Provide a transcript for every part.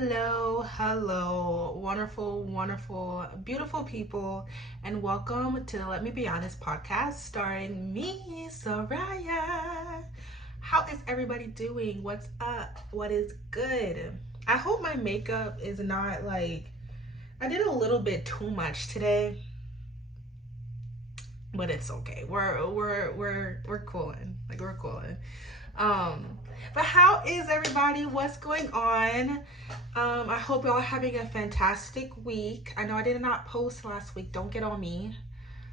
Hello, wonderful, wonderful, beautiful people, and welcome to the Let Me Be Honest podcast starring me, Soraya. How is everybody doing? What's up? What is good? I hope my makeup is not like I did a little bit too much today, but it's okay. We're cooling. Like we're cooling. Um, but how is everybody? What's going on? I hope y'all are having a fantastic week. I know I did not post last week. Don't get on me.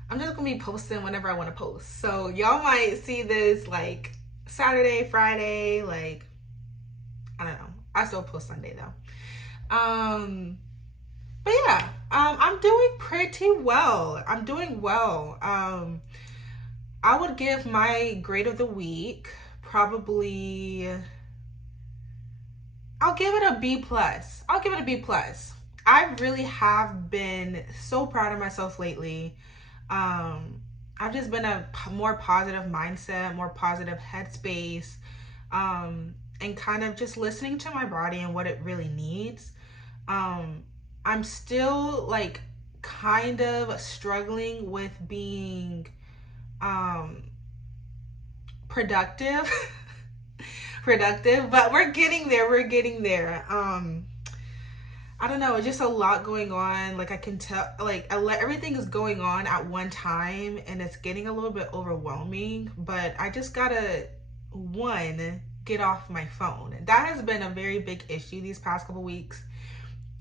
I'm just gonna be posting whenever I want to post. So y'all might see this like Saturday, Friday, like I don't know. I still post Sunday though. But yeah, I'm doing pretty well. I'm doing well. I would give my grade of the week probably I'll give it a B plus. I'll give it a B plus. I really have been so proud of myself lately. I've just been a more positive mindset, more positive headspace, and kind of just listening to my body and what it really needs. I'm still like kind of struggling with being productive productive, but we're getting there. I don't know, just a lot going on. Like I can tell, like everything is going on at one time and it's getting a little bit overwhelming, but I just gotta one get off my phone. That has been a very big issue these past couple weeks,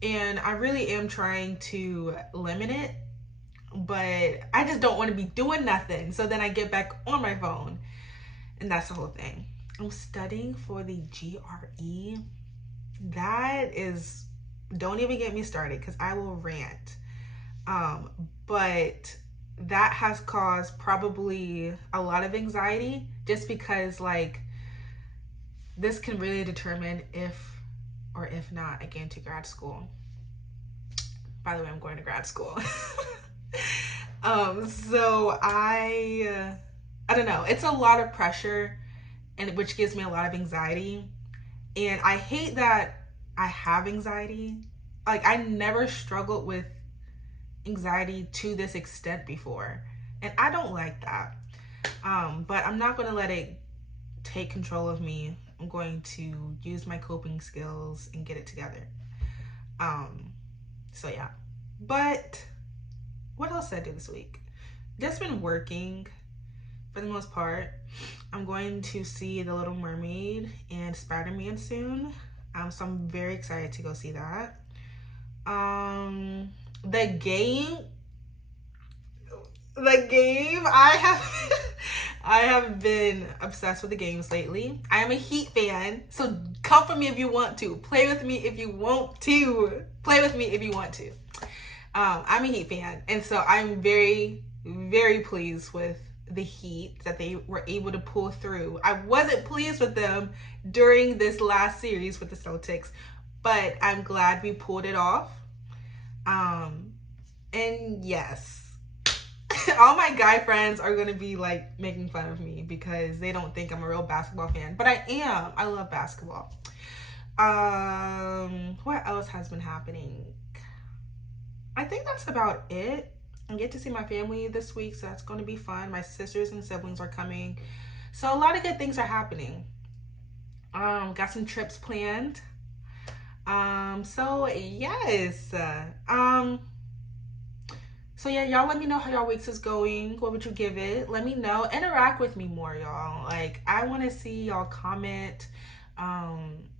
and I really am trying to limit it, but I just don't want to be doing nothing, so then I get back on my phone, and that's the whole thing. I'm studying for the GRE. That is, don't even get me started because I will rant. But that has caused probably a lot of anxiety just because like this can really determine if or if not I get into grad school. By the way, I'm going to grad school. So I don't know. It's a lot of pressure, and which gives me a lot of anxiety. And I hate that I have anxiety. Like I never struggled with anxiety to this extent before, and I don't like that. But I'm not going to let it take control of me. I'm going to use my coping skills and get it together. So yeah. But what else did I do this week? Just been working for the most part. I'm going to see The Little Mermaid and Spider-Man soon. So I'm very excited to go see that. The game I have I have been obsessed with the games lately. I am a Heat fan, so come for me if you want to. Play with me if you want to. Play with me if you want to. I'm a Heat fan, and so I'm very, very pleased with the Heat that they were able to pull through. I wasn't pleased with them during this last series with the Celtics, but I'm glad we pulled it off. And yes, all my guy friends are gonna be like making fun of me because they don't think I'm a real basketball fan, but I am. I love basketball. What else has been happening? I think that's about it. I get to see my family this week, so that's going to be fun. My sisters and siblings are coming, so a lot of good things are happening. Got some trips planned. So yes. So yeah, y'all let me know how y'all weeks is going. What would you give it? Let me know. Interact with me more, y'all. Like I want to see y'all comment.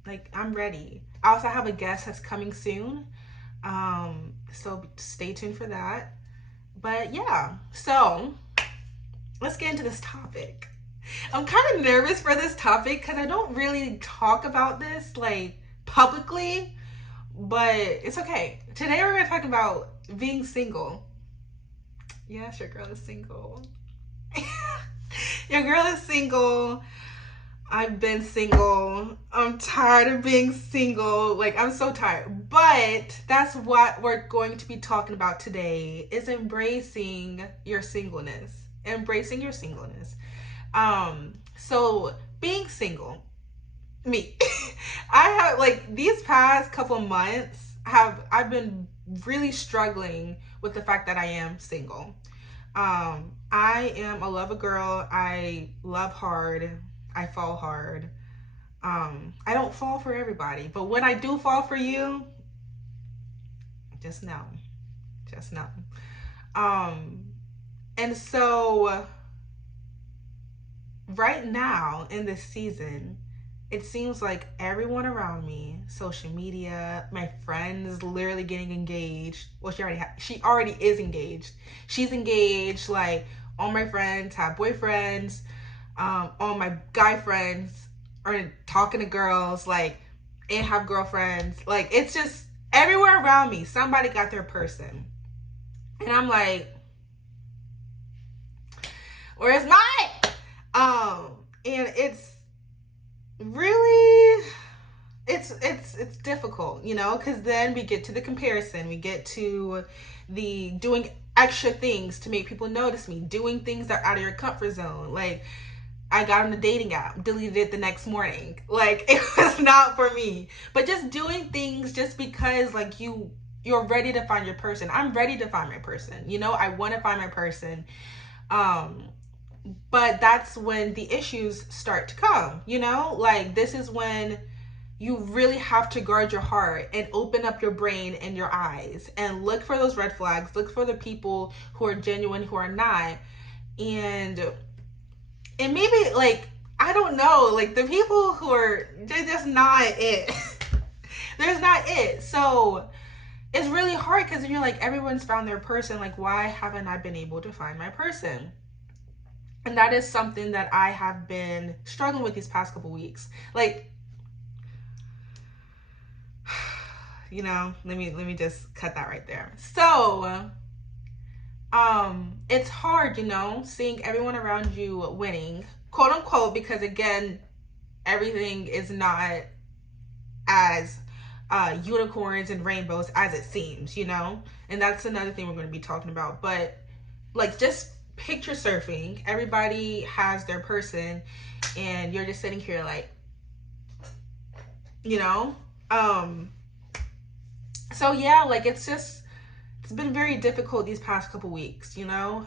Like I'm ready. I also have a guest that's coming soon. So stay tuned for that. But yeah, so let's get into this topic. I'm kind of nervous for this topic because I don't really talk about this like publicly, but it's okay. Today we're going to talk about being single. Yes, your girl is single. Your girl is single. I've been single. I'm tired of being single. Like, I'm so tired. But that's what we're going to be talking about today, is embracing your singleness. Embracing your singleness. So being single. Me. I have like these past couple months I've been really struggling with the fact that I am single. I am a lover girl. I love hard. I fall hard. I don't fall for everybody, but when I do fall for you, just know. Just know. Um and so right now in this season, it seems like everyone around me, social media, my friends literally getting engaged. Well, she already is engaged. She's engaged. Like all my friends have boyfriends. All my guy friends are talking to girls, like, and have girlfriends. Like it's just everywhere around me, somebody got their person, and I'm like, where's mine? And it's really it's difficult, you know, because then we get to the comparison, we get to the doing extra things to make people notice me, doing things that are out of your comfort zone. Like I got on the dating app, deleted it the next morning. Like it was not for me. But just doing things just because like you're ready to find your person. I'm ready to find my person. You know, I want to find my person. But that's when the issues start to come, you know? Like this is when you really have to guard your heart and open up your brain and your eyes and look for those red flags, look for the people who are genuine, who are not. And maybe like I don't know, like the people who are, they're just not it. There's not it. So it's really hard because you're like, everyone's found their person. Like, why haven't I been able to find my person? And that is something that I have been struggling with these past couple weeks. Like, you know, let me just cut that right there. So, it's hard, you know, seeing everyone around you winning, quote unquote, because again, everything is not as unicorns and rainbows as it seems, you know? And that's another thing we're going to be talking about. But like just picture surfing, everybody has their person and you're just sitting here like, you know? So yeah, like it's been very difficult these past couple weeks, you know?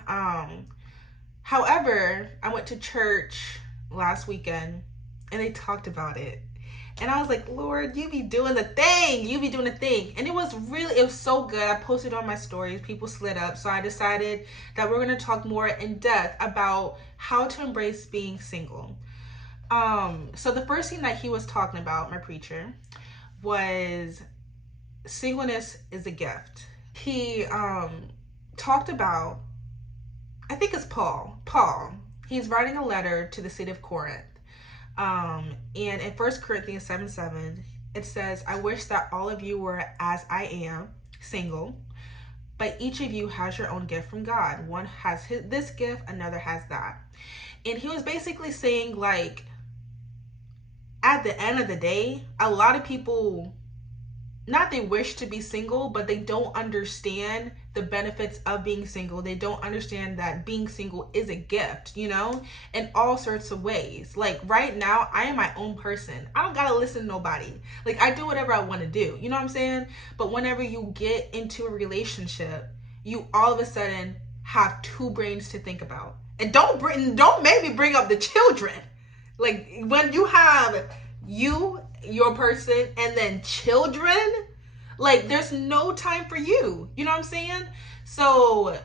However, I went to church last weekend and they talked about it. And I was like, Lord, you be doing the thing. You be doing the thing. And it was so good. I posted on my stories. People slid up. So I decided that we're going to talk more in depth about how to embrace being single. So the first thing that he was talking about, my preacher, was singleness is a gift. He talked about, I think it's Paul. He's writing a letter to the city of Corinth. And in 1 Corinthians 7:7, it says, I wish that all of you were as I am, single, but each of you has your own gift from God. One has this gift, another has that. And he was basically saying, like, at the end of the day, a lot of people, not they wish to be single, but they don't understand the benefits of being single. They don't understand that being single is a gift, you know, in all sorts of ways. Like right now, I am my own person. I don't gotta listen to nobody. Like I do whatever I want to do, you know what I'm saying? But whenever you get into a relationship, you all of a sudden have two brains to think about. And don't make me bring up the children. Like when you have your person, and then children, like there's no time for you. You know what I'm saying? So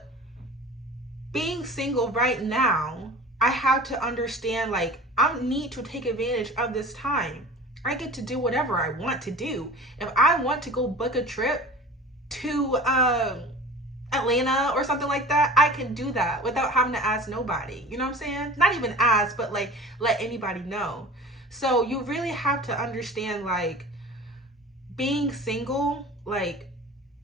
being single right now, I have to understand, like, I need to take advantage of this time. I get to do whatever I want to do. If I want to go book a trip to Atlanta or something like that, I can do that without having to ask nobody. You know what I'm saying? Not even ask, but like let anybody know. So you really have to understand, like, being single, like,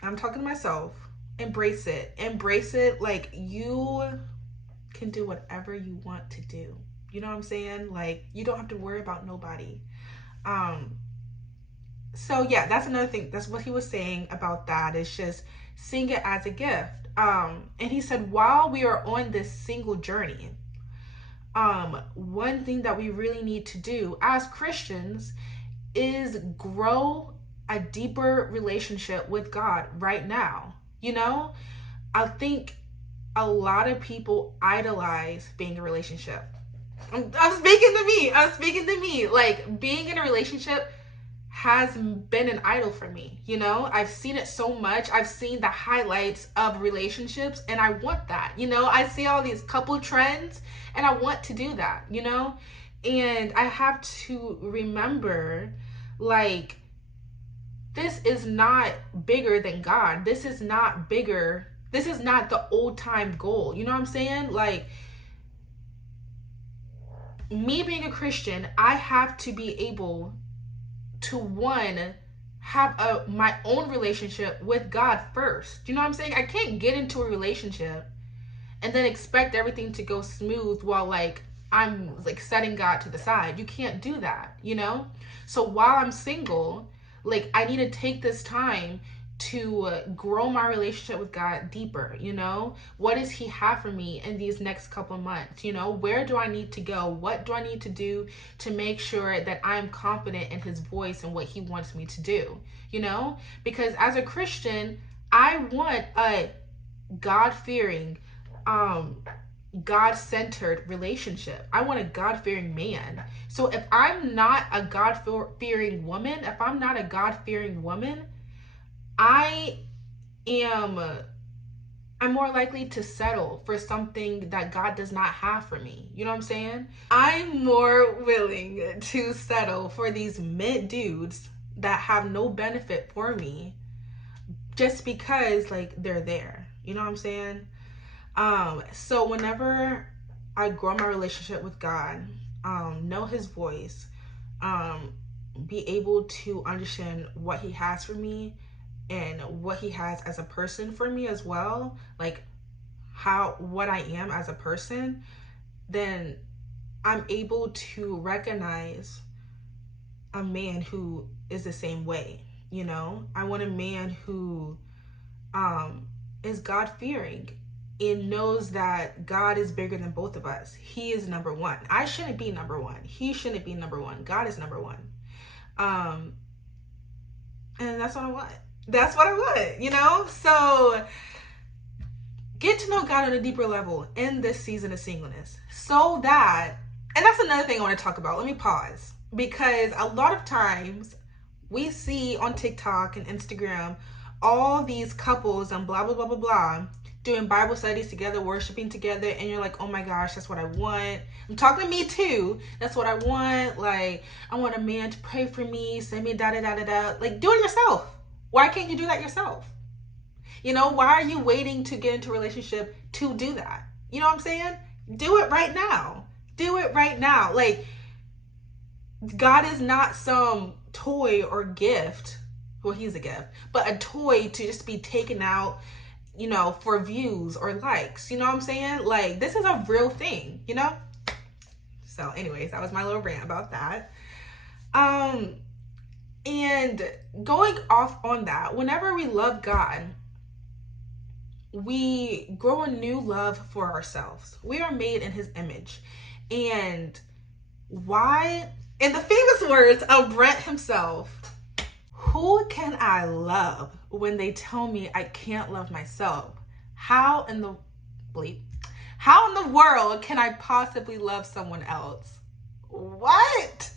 I'm talking to myself, embrace it. Embrace it. Like, you can do whatever you want to do. You know what I'm saying? Like, you don't have to worry about nobody. So yeah, that's another thing. That's what he was saying about that. It's just seeing it as a gift. And he said, while we are on this single journey, one thing that we really need to do as Christians is grow a deeper relationship with God right now. You know, I think a lot of people idolize being in a relationship. I'm speaking to me. I'm speaking to me. Like, being in a relationship has been an idol for me. You know, I've seen it so much. I've seen the highlights of relationships, and I want that. You know, I see all these couple trends, and I want to do that, you know? And I have to remember, like, this is not bigger than God. This is not bigger. This is not the old time goal. You know what I'm saying? Like, me being a Christian, I have to be able to, one, have my own relationship with God first. You know what I'm saying? I can't get into a relationship and then expect everything to go smooth while, like, I'm, like, setting God to the side. You can't do that, you know? So while I'm single, like, I need to take this time to grow my relationship with God deeper, you know? What does he have for me in these next couple months, you know? Where do I need to go? What do I need to do to make sure that I'm confident in his voice and what he wants me to do, you know? Because as a Christian, I want a God-fearing, God-centered relationship. I want a God-fearing man. So if I'm not a God-fearing woman, I'm more likely to settle for something that God does not have for me. You know what I'm saying? I'm more willing to settle for these mid dudes that have no benefit for me just because, like, they're there. You know what I'm saying? So whenever I grow my relationship with God, know his voice, be able to understand what he has for me and what he has as a person for me as well, like what I am as a person, then I'm able to recognize a man who is the same way, you know? I want a man who is God-fearing and knows that God is bigger than both of us. He is number one. I shouldn't be number one. He shouldn't be number one. God is number one. And that's what I want. That's what I want, you know? So get to know God on a deeper level in this season of singleness so that, and that's another thing I want to talk about. Let me pause, because a lot of times we see on TikTok and Instagram all these couples and blah, blah, blah, blah, blah, doing Bible studies together, worshiping together, and you're like, oh my gosh, that's what I want. I'm talking to me too. That's what I want. Like, I want a man to pray for me, send me da-da-da-da-da. Like, do it yourself. Why can't you do that yourself? You know, why are you waiting to get into a relationship to do that? You know what I'm saying? Do it right now. Do it right now. Like, God is not some toy or gift. Well, he's a gift, but a toy to just be taken out, you know, for views or likes. You know what I'm saying? Like, this is a real thing, you know? So anyways, that was my little rant about that. And going off on that, whenever we love God, we grow a new love for ourselves. We are made in his image. And why, in the famous words of Brent himself, who can I love when they tell me I can't love myself? How in the world can I possibly love someone else? What?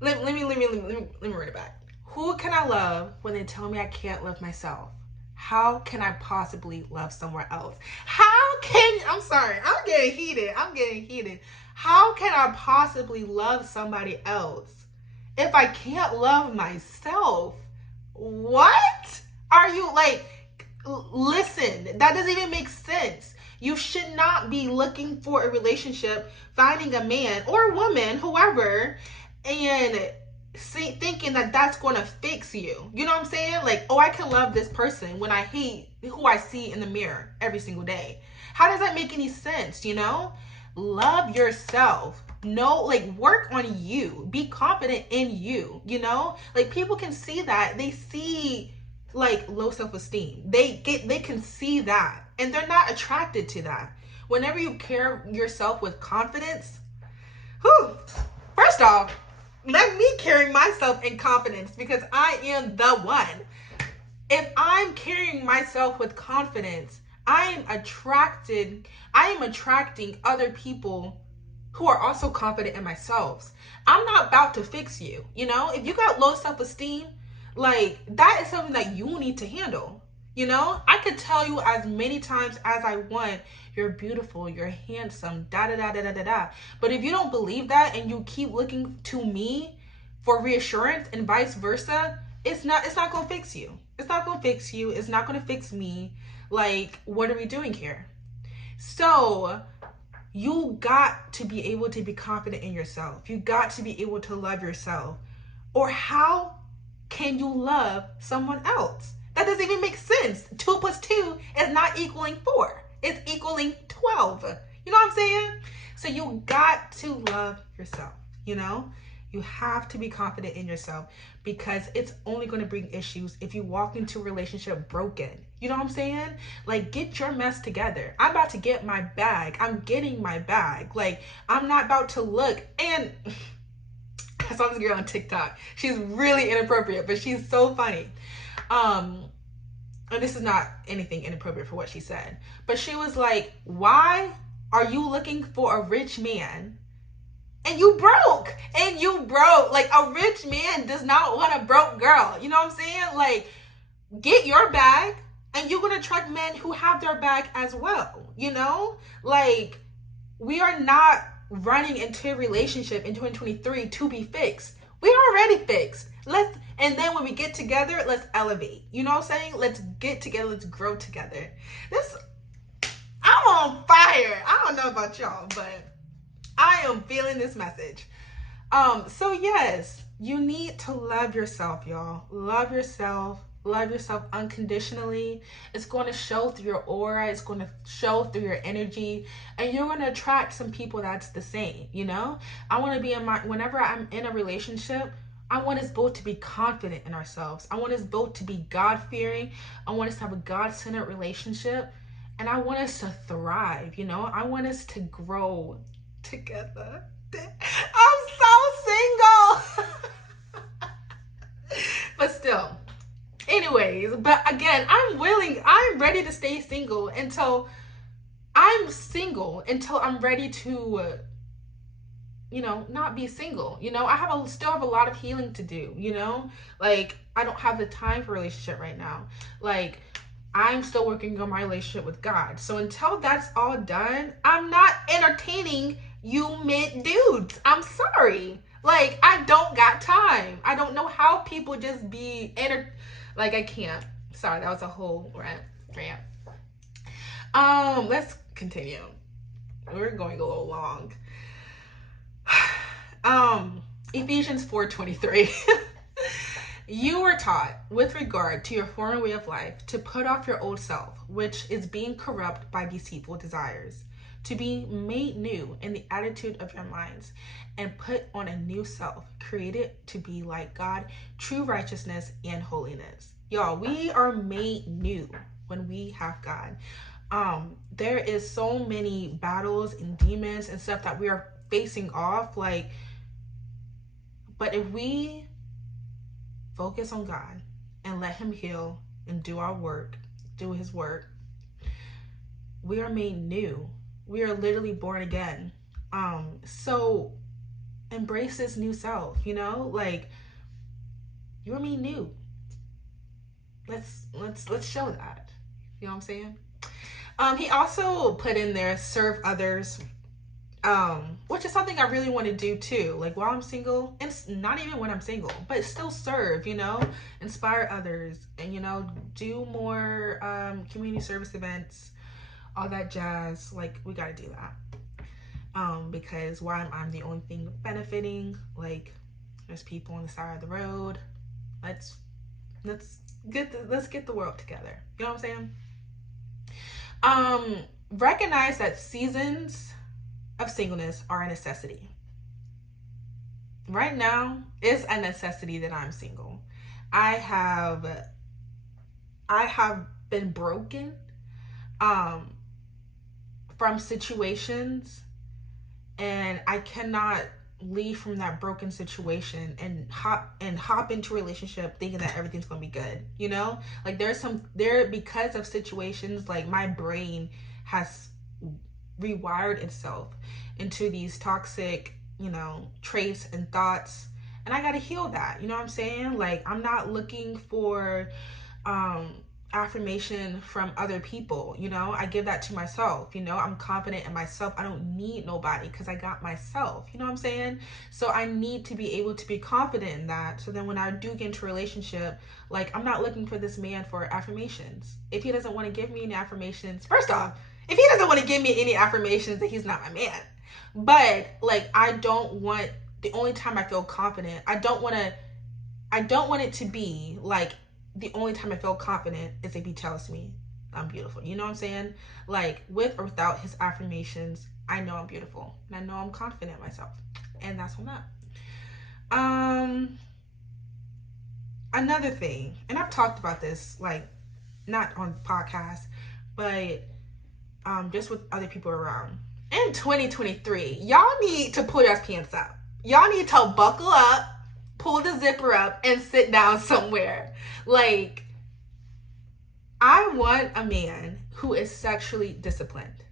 Let me read it back. Who can I love when they tell me I can't love myself? How can I possibly love somewhere else? I'm sorry, I'm getting heated. How can I possibly love somebody else if I can't love myself? What? Are you like, listen, that doesn't even make sense. You should not be looking for a relationship, finding a man or a woman, whoever, and thinking that that's going to fix you. You know what I'm saying? Like, oh, I can love this person when I hate who I see in the mirror every single day. How does that make any sense, you know? Love yourself. No, like, work on you. Be confident in you, you know? Like, people can see that. They see, like, low self-esteem. They can see that, and they're not attracted to that. whenever you carry yourself with confidence, whew, first off, let me carry myself in confidence because I am the one. If I'm carrying myself with confidence, I am attracting other people who are also confident in themselves. I'm not about to fix you. You know, if you got low self-esteem, like that is something that you need to handle. You know, I could tell you as many times as I want, you're beautiful, you're handsome, da da da da da da da. But if you don't believe that and you keep looking to me for reassurance and vice versa, it's not gonna fix you. It's not gonna fix you. It's not gonna fix me. Like, what are we doing here? So you got to be able to be confident in yourself. You got to be able to love yourself. Or how can you love someone else? That doesn't even make sense. 2 plus 2 is not equaling 4. It's equaling 12. You know what I'm saying? So you got to love yourself, you know? You have to be confident in yourself because it's only going to bring issues if you walk into a relationship broken. You know what I'm saying? Like, get your mess together. I'm about to get my bag. I'm getting my bag. Like, I'm not about to look. And I saw this girl on TikTok. She's really inappropriate, but she's so funny. And this is not anything inappropriate for what she said, but she was like, why are you looking for a rich man and you broke? Like, a rich man does not want a broke girl. You know what I'm saying? Like, get your bag and you're going to attract men who have their bag as well. You know, like, we are not running into a relationship in 2023 to be fixed. We're already fixed. And then when we get together, let's elevate. You know what I'm saying? Let's get together. Let's grow together. I'm on fire. I don't know about y'all, but I am feeling this message. So yes, you need to love yourself, y'all. Love yourself. Love yourself unconditionally. It's going to show through your aura. It's going to show through your energy. And you're going to attract some people that's the same, you know? I want to be whenever I'm in a relationship, I want us both to be confident in ourselves. I want us both to be God-fearing. I want us to have a God-centered relationship. And I want us to thrive, you know? I want us to grow together. I'm so single. But still. Anyways, but again, I'm ready to stay single until I'm ready to, you know, not be single. You know, I still have a lot of healing to do, you know? Like, I don't have the time for a relationship right now. Like, I'm still working on my relationship with God. So until that's all done, I'm not entertaining you mid dudes. I'm sorry. Like, I don't got time. I don't know how people just be like, I can't. Sorry, that was a whole rant. Let's continue. We're going a little long. Ephesians 4:23. You were taught, with regard to your former way of life, to put off your old self, which is being corrupt by deceitful desires, to be made new in the attitude of your minds, and put on a new self, created to be like God, true righteousness and holiness. Y'all, we are made new when we have God. There is so many battles and demons and stuff that we are facing off, like, but if we focus on God and let him heal and do his work, we are made new. We are literally born again. So embrace this new self, you know, like, you're made new. Let's show that. You know what I'm saying? He also put in there, serve others, which is something I really want to do too. Like, while I'm single, and not even when I'm single, but still serve, you know, inspire others, and, you know, do more community service events, all that jazz. Like, we got to do that. Because while I'm the only thing benefiting, like, there's people on the side of the road. Let's get the world together. You know what I'm saying? Recognize that seasons of singleness are a necessity. Right now, it's a necessity that I'm single. I have been broken from situations, and I cannot leave from that broken situation and hop into a relationship thinking that everything's gonna be good. You know, like because of situations, like my brain has rewired itself into these toxic, you know, traits and thoughts, and I gotta heal that. You know what I'm saying? Like, I'm not looking for affirmation from other people. You know, I give that to myself. You know, I'm confident in myself. I don't need nobody because I got myself. You know what I'm saying? So I need to be able to be confident in that, so then when I do get into a relationship, like, I'm not looking for this man for affirmations. If he doesn't want to give me any affirmations, first off, if he doesn't want to give me any affirmations, then he's not my man. But like, I don't want, the only time I feel confident, I don't want it to be like, the only time I feel confident is if he tells me I'm beautiful. You know what I'm saying? Like, with or without his affirmations, I know I'm beautiful. And I know I'm confident in myself. And that's what I'm at. Another thing, and I've talked about this, like, not on podcast, but just with other people around. In 2023, y'all need to pull your pants up. Y'all need to buckle up, pull the zipper up, and sit down somewhere. Like, I want a man who is sexually disciplined.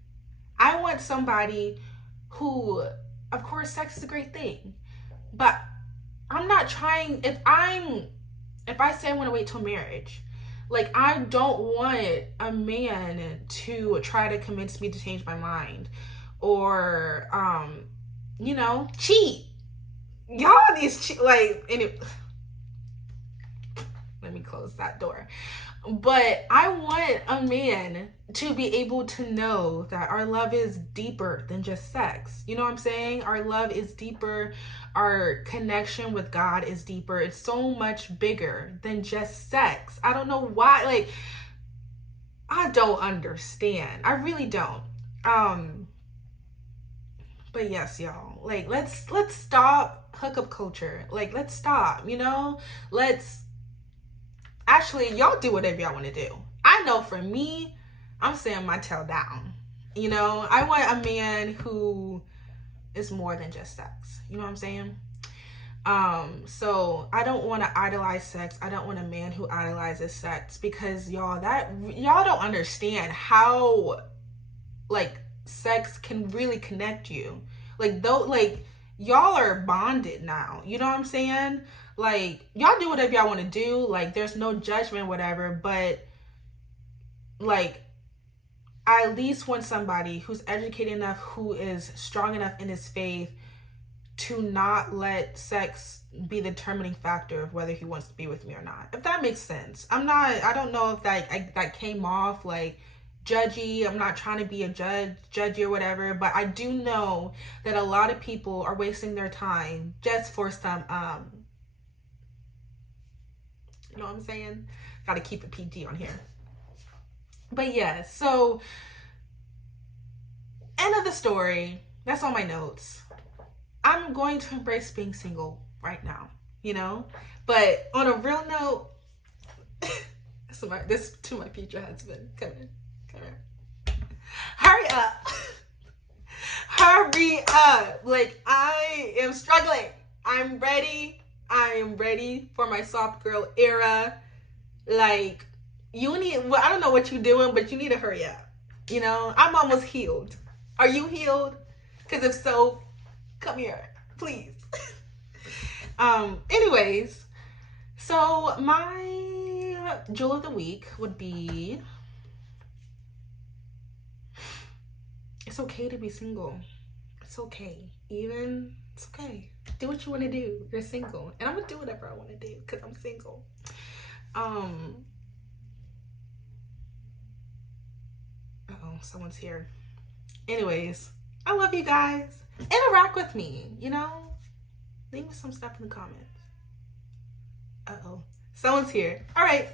I want somebody who, of course, sex is a great thing, but I'm not trying, if I say I want to wait till marriage, like, I don't want a man to try to convince me to change my mind or, you know, cheat. Y'all these like, let me close that door. But I want a man to be able to know that our love is deeper than just sex. You know what I'm saying? Our love is deeper. Our connection with God is deeper. It's so much bigger than just sex. I don't know why. Like, I don't understand. I really don't. But yes, y'all. Like, let's stop hookup culture. Like, let's stop. You know, actually, y'all do whatever y'all want to do. I know for me, I'm saying my tail down. You know, I want a man who is more than just sex. You know what I'm saying? So I don't want to idolize sex. I don't want a man who idolizes sex, because y'all don't understand how, like, sex can really connect you. Like, though, like, y'all are bonded now. You know what I'm saying? Like, y'all do whatever y'all want to do. Like, there's no judgment, whatever. But, like, I at least want somebody who's educated enough, who is strong enough in his faith to not let sex be the determining factor of whether he wants to be with me or not. If that makes sense. I don't know if that came off, like, judgy. I'm not trying to be a judgy or whatever, but I do know that a lot of people are wasting their time just for some, you know what I'm saying? Gotta keep it PG on here. But yeah, so, end of the story. That's all my notes. I'm going to embrace being single right now, you know? But on a real note, this to my future husband. Come here. Hurry up. Hurry up. Like, I am struggling. I'm ready. I am ready for my soft girl era. Like, I don't know what you're doing, but you need to hurry up. You know, I'm almost healed. Are you healed? Because if so, come here, please. Anyways, so my jewel of the week would be, it's okay to be single. It's okay. It's okay. Do what you want to do. You're single. And I'm going to do whatever I want to do because I'm single. Someone's here. Anyways, I love you guys. Interact with me, you know? Leave me some stuff in the comments. Someone's here. All right.